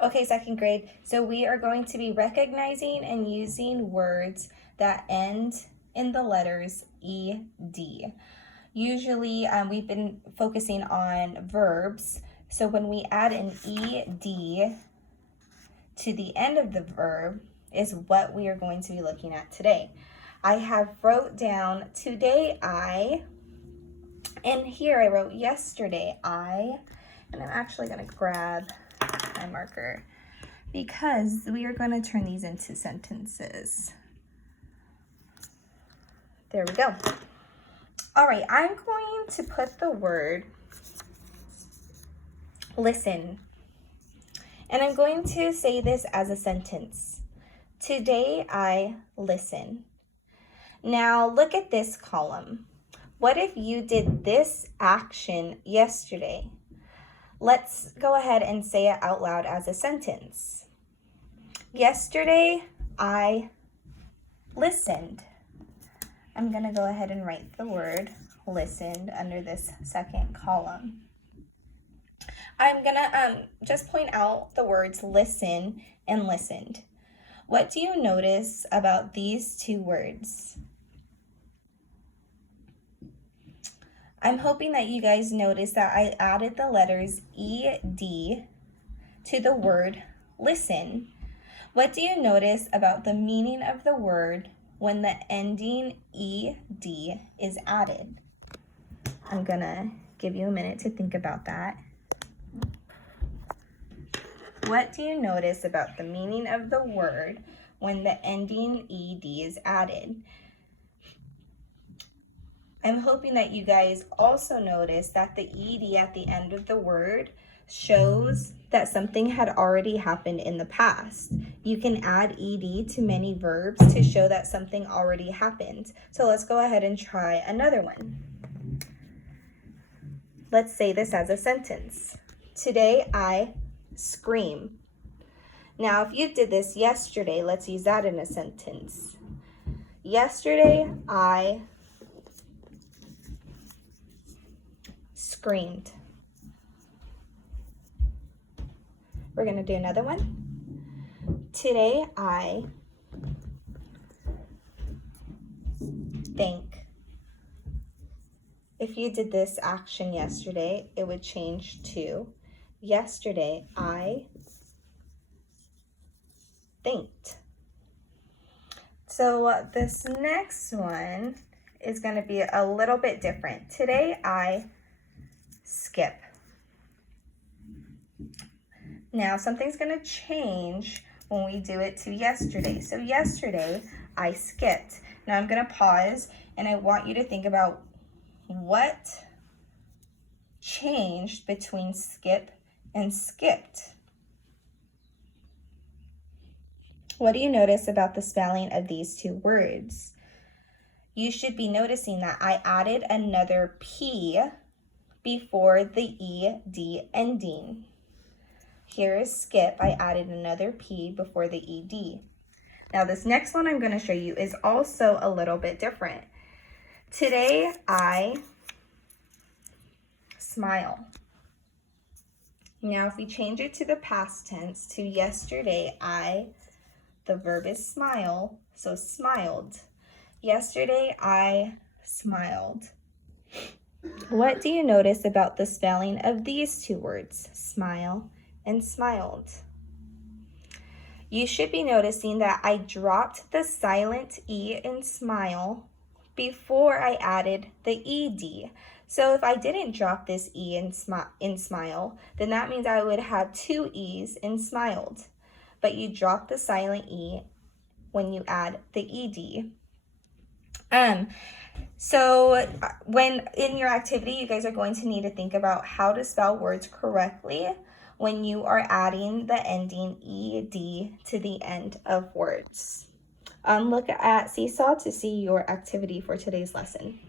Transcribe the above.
Okay, second grade, so we are going to be recognizing and using words that end in the letters ED. Usually we've been focusing on verbs, so when we add an ED to the end of the verb is what we are going to be looking at today. I have wrote down today I, and here I wrote yesterday I, and I'm actually going to grab my marker because we are going to turn these into sentences. There we go. All right, I'm going to put the word listen, and I'm going to say this as a sentence. Today I listen. Now look at this column. What if you did this action yesterday? Let's go ahead and say it out loud as a sentence. Yesterday, I listened. I'm going to go ahead and write the word listened under this second column. I'm going to just point out the words listen and listened. What do you notice about these two words? I'm hoping that you guys notice that I added the letters ED to the word listen. What do you notice about the meaning of the word when the ending ED is added? I'm gonna give you a minute to think about that. What do you notice about the meaning of the word when the ending ED is added? I'm hoping that you guys also notice that the ED at the end of the word shows that something had already happened in the past. You can add ED to many verbs to show that something already happened. So let's go ahead and try another one. Let's say this as a sentence. Today I scream. Now, if you did this yesterday, let's use that in a sentence. Yesterday I screamed. We're going to do another one. Today I think. If you did this action yesterday, it would change to yesterday I thanked. So this next one is going to be a little bit different. Today I skip. Now something's going to change when we do it to yesterday. So yesterday I skipped. Now I'm going to pause and I want you to think about what changed between skip and skipped. What do you notice about the spelling of these two words? You should be noticing that I added another P before the ED ending. Here is skip. I added another P before the ED. Now this next one I'm going to show you is also a little bit different. Today I smile. Now if we change it to the past tense to yesterday the verb is smile, so smiled. Yesterday I smiled. What do you notice about the spelling of these two words, smile and smiled? You should be noticing that I dropped the silent E in smile before I added the ED. So if I didn't drop this E in smile, then that means I would have two E's in smiled. But you drop the silent E when you add the ED. So when in your activity, you guys are going to need to think about how to spell words correctly when you are adding the ending ED to the end of words. Look at Seesaw to see your activity for today's lesson.